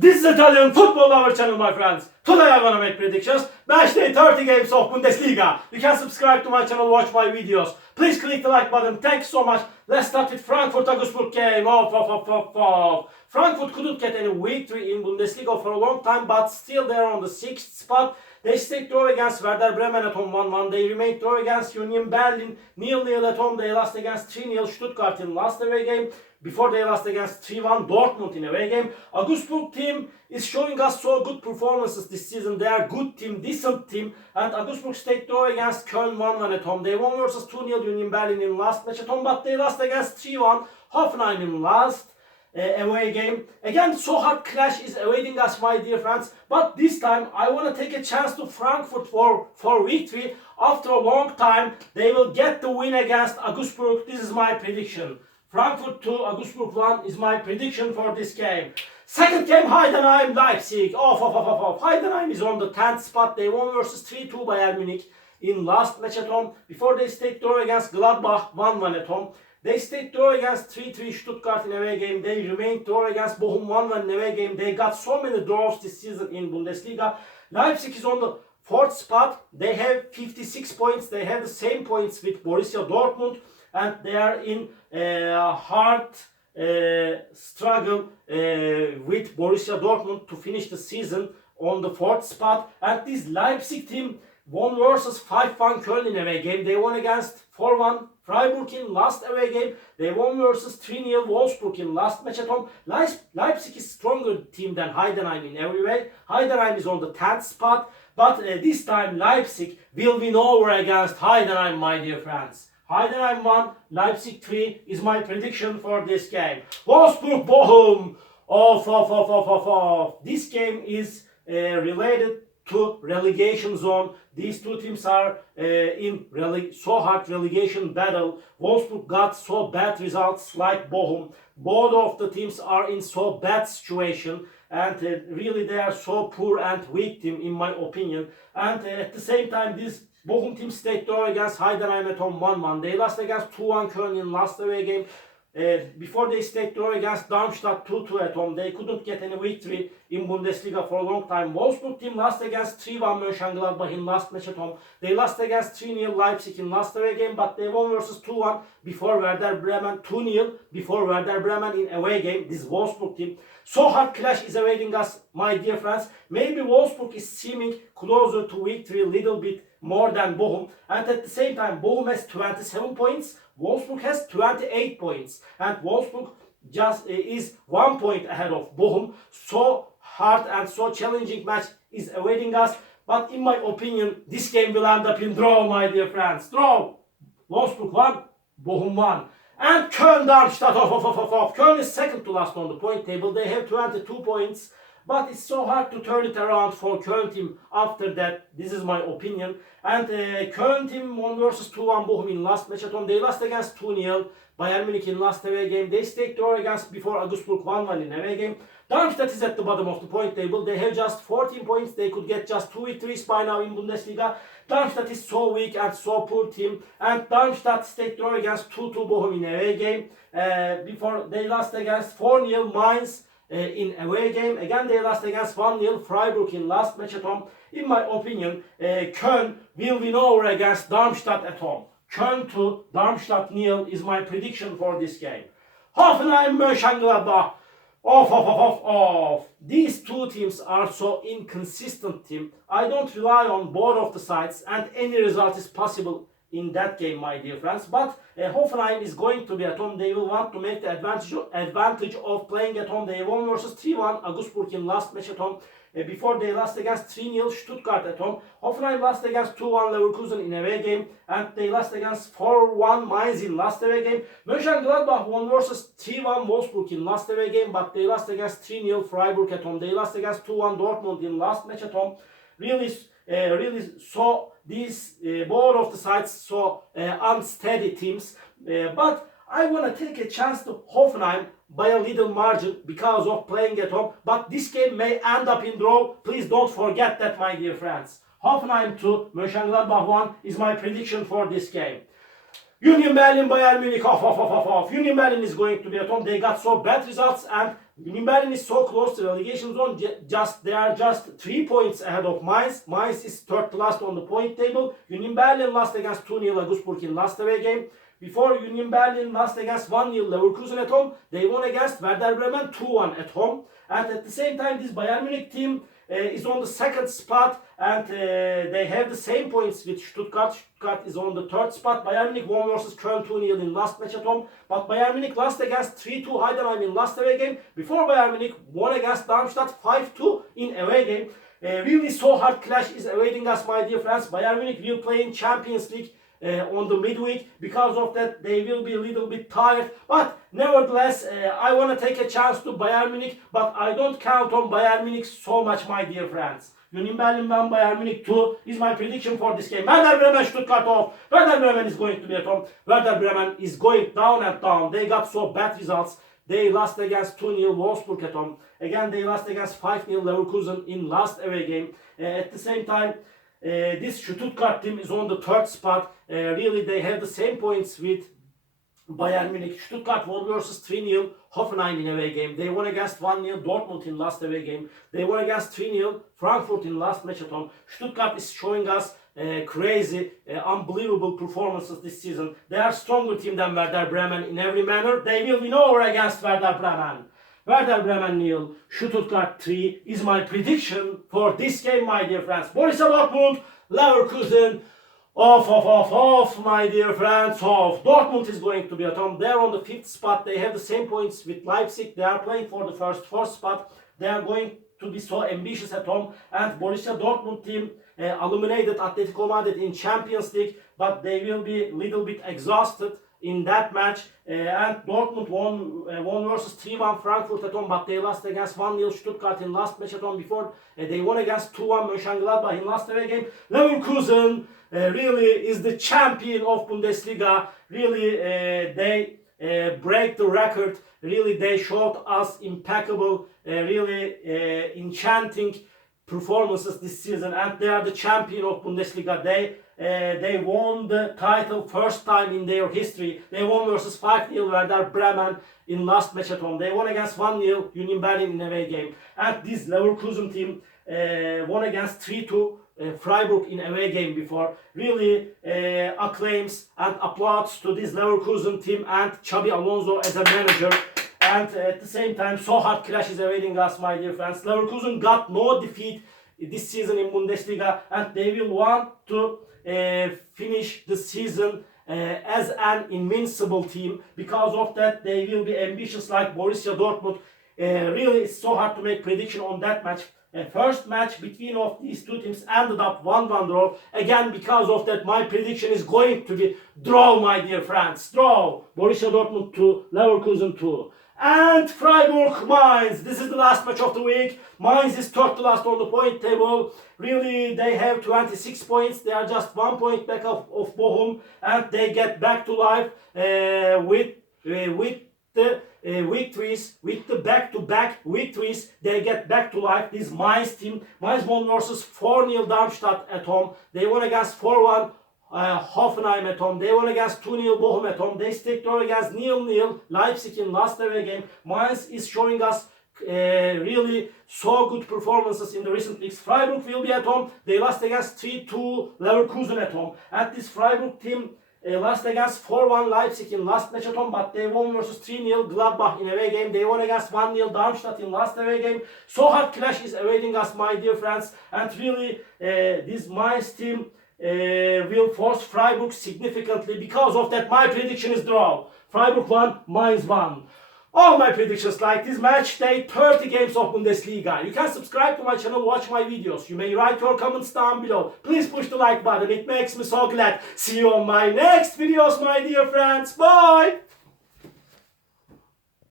This is Italian football lover channel, my friends. Today I want to make predictions. Match day 30 games of Bundesliga. You can subscribe to my channel, watch my videos. Please click the like button. Thanks so much. Let's start with Frankfurt Augsburg game. Frankfurt couldn't get any victory in Bundesliga for a long time, but still they're on the 6th spot. They stayed draw against Werder Bremen at home 1-1. They remained draw against Union Berlin 0-0 at home. They lost against 3-0 Stuttgart in last away game. Before they lost against 3-1 Dortmund in away game. Augsburg team is showing us so good performances this season. They are good team, decent team. And Augsburg stayed draw against Köln 1-1 at home. They won versus 2-0 Union Berlin in last match at home, but they lost against 3-1 Hoffenheim in last away game. Again, so hard clash is awaiting us, my dear friends. But this time I want to take a chance to Frankfurt for victory. After a long time, they will get the win against Augsburg. This is my prediction. Frankfurt 2, Augsburg 1 is my prediction for this game. Second game, Heidenheim, Leipzig. Heidenheim is on the 10th spot. They won versus 3-2 Bayern Munich in last match at home. Before they stayed draw against Gladbach 1-1 at home. They stayed draw against 3-3 Stuttgart in away game. They remained draw against Bochum 1-1 in away game. They got so many draws this season in Bundesliga. Leipzig is on the 4th spot. They have 56 points. They have the same points with Borussia Dortmund. And they are in hard struggle with Borussia Dortmund to finish the season on the 4th spot. And this Leipzig team won versus 5-1 Köln in away game. They won against 4-1 Freiburg in last away game. They won versus 3-0 Wolfsburg in last match at home. Leipzig is stronger team than Heidenheim in every way. Heidenheim is on the 10th spot. But this time Leipzig will win over against Heidenheim, my dear friends. Heidenheim 1, Leipzig 3 is my prediction for this game. Wolfsburg, Bochum. This game is related to relegation zone. These two teams are in so hard relegation battle. Wolfsburg got so bad results like Bochum. Both of the teams are in so bad situation. And really they are so poor and weak team in my opinion. And at the same time this Bochum team stayed draw against Heidenheim at home 1-1. They lost against 2-1 Köln in last away game. Before they stayed draw against Darmstadt 2-2 at home. They couldn't get any victory in Bundesliga for a long time. Wolfsburg team lost against 3-1 Mönchengladbach in last match at home. They lost against 3-0 Leipzig in last away game, but they won versus 2-1 before Werder Bremen, 2-0 before Werder Bremen in away game. This Wolfsburg team. So hard clash is awaiting us, my dear friends. Maybe Wolfsburg is seeming closer to victory a little bit more than Bochum. And at the same time, Bochum has 27 points. Wolfsburg has 28 points. And Wolfsburg just is 1 point ahead of Bochum. So hard and so challenging match is awaiting us. But in my opinion, this game will end up in draw, my dear friends. Draw. Wolfsburg 1, Bochum 1. And Köln, Darmstadt, Köln is second to last on the point table. They have 22 points. But it's so hard to turn it around for Köln team after that. This is my opinion. And Köln team won versus 2-1 Bochum in last match at home. They lost against 2-0 Bayern Munich in last away game. They stayed draw against before Augsburg 1-1 in away game. Darmstadt is at the bottom of the point table. They have just 14 points. They could get just 2 victories by now in Bundesliga. Darmstadt is so weak and so poor team. And Darmstadt stayed draw against 2-2 Bochum in away game. Before they lost against 4-0 Mainz in away game. Again they lost against 1-0 Freiburg in last match at home. In my opinion, Köln will win over against Darmstadt at home. Köln 2, Darmstadt 0 is my prediction for this game. Hoffenheim, Mönchengladbach. These two teams are so inconsistent team. I don't rely on both of the sides and any result is possible in that game, my dear friends. But Hoffenheim is going to be at home. They will want to make the advantage of playing at home. They won versus 3-1 Augsburg in last match at home. Before they lost against 3-0 Stuttgart at home. Hoffenheim lost against 2-1 Leverkusen in away game. And they lost against 4-1 Mainz in last away game. Mönchengladbach won versus 3-1 Wolfsburg in last away game. But they lost against 3-0 Freiburg at home. They lost against 2-1 Dortmund in last match at home. Really so these both of the sides so unsteady teams. But I want to take a chance to Hoffenheim by a little margin because of playing at home. But this game may end up in draw. Please don't forget that, my dear friends. Hoffenheim 2, Mönchengladbach 1 is my prediction for this game. Union Berlin, Bayern Munich, Union Berlin is going to be at home. They got so bad results and Union Berlin is so close to relegation zone. They are just 3 points ahead of Mainz. Mainz is third to last on the point table. Union Berlin lost against 2-0 Augsburg in last away game. Before, Union Berlin lost against 1-0 Leverkusen at home. They won against Werder Bremen 2-1 at home. And at the same time, this Bayern Munich team is on the second spot, and they have the same points with Stuttgart. Stuttgart is on the third spot. Bayern Munich won versus Köln 2-0 in last match at home. But Bayern Munich lost against 3-2 Heidenheim in last away game. Before, Bayern Munich won against Darmstadt 5-2 in away game. Really so hard clash is awaiting us, my dear friends. Bayern Munich will play in Champions League on the midweek. Because of that, they will be a little bit tired, but nevertheless, I want to take a chance to Bayern Munich, but I don't count on Bayern Munich so much, my dear friends. Union Berlin 1, Bayern Munich 2 is my prediction for this game. Werder Bremen, Stuttgart off. Werder Bremen is going to be at home. Werder Bremen is going down and down. They got so bad results. They lost against 2-0 Wolfsburg at home. Again, they lost against 5-0 Leverkusen in last away game. At the same time, this Stuttgart team is on the third spot. Really, they have the same points with Bayern Munich. Stuttgart won versus 3-0 Hoffenheim in away game. They won against 1-0 Dortmund in last away game. They won against 3-0 Frankfurt in last match at home. Stuttgart is showing us crazy, unbelievable performances this season. They are stronger team than Werder Bremen in every manner. They will win over against Werder Bremen. Werder Bremen 0, Stuttgart 3 is my prediction for this game, my dear friends. Borussia Dortmund, Leverkusen, off, my dear friends, off. Dortmund is going to be at home. They are on the 5th spot. They have the same points with Leipzig. They are playing for the first 4th spot. They are going to be so ambitious at home. And Borussia Dortmund team eliminated Atletico Madrid in Champions League, but they will be a little bit exhausted in that match. And Dortmund won versus 3-1 Frankfurt at home, but they lost against 1-0 Stuttgart in last match at home. Before, they won against 2-1 Mönchengladbach in last away game. Leverkusen really is the champion of Bundesliga. Really, they break the record. Really, they showed us impeccable, really enchanting performances this season, and they are the champion of Bundesliga. They won the title first time in their history. They won versus 5-0 Werder Bremen in last match at home. They won against 1-0 Union Berlin in away game. And this Leverkusen team won against 3-2 Freiburg in away game before. Really acclaims and applauds to this Leverkusen team and Xabi Alonso as a manager. And at the same time, so hard clash is awaiting us, my dear friends. Leverkusen got no defeat this season in Bundesliga, and they will want to finish the season as an invincible team. Because of that, they will be ambitious like Borussia Dortmund. Really, it's so hard to make prediction on that match. First match between of these two teams ended up 1-1 draw. Again, because of that, my prediction is going to be draw, my dear friends. Draw. Borussia Dortmund 2, Leverkusen 2. And Freiburg, Mainz. This is the last match of the week. Mainz is third to last on the point table. Really, they have 26 points. They are just 1 point back of Bochum. And they get back to life with the victories, with the back-to-back victories. They get back to life. This Mainz team. Mainz won versus 4-0 Darmstadt at home. They won against 4-1 Hoffenheim at home. They won against 2-0 Bochum at home. They stick draw against 0-0 Leipzig in last away game. Mainz is showing us really so good performances in the recent weeks. Freiburg will be at home. They lost against 3-2 Leverkusen at home. And this Freiburg team lost against 4-1 Leipzig in last match at home, but they won versus 3-0 Gladbach in away game. They won against 1-0 Darmstadt in last away game. So hard clash is awaiting us, my dear friends. And really, this Mainz team will force Freiburg significantly. Because of that, my prediction is draw. Freiburg 1, Mainz 1. All my predictions like this match day 30 games of Bundesliga. You can subscribe to my channel, watch my videos. You may write your comments down below. Please push the like button, it makes me so glad. See you on my next videos, my dear friends. Bye!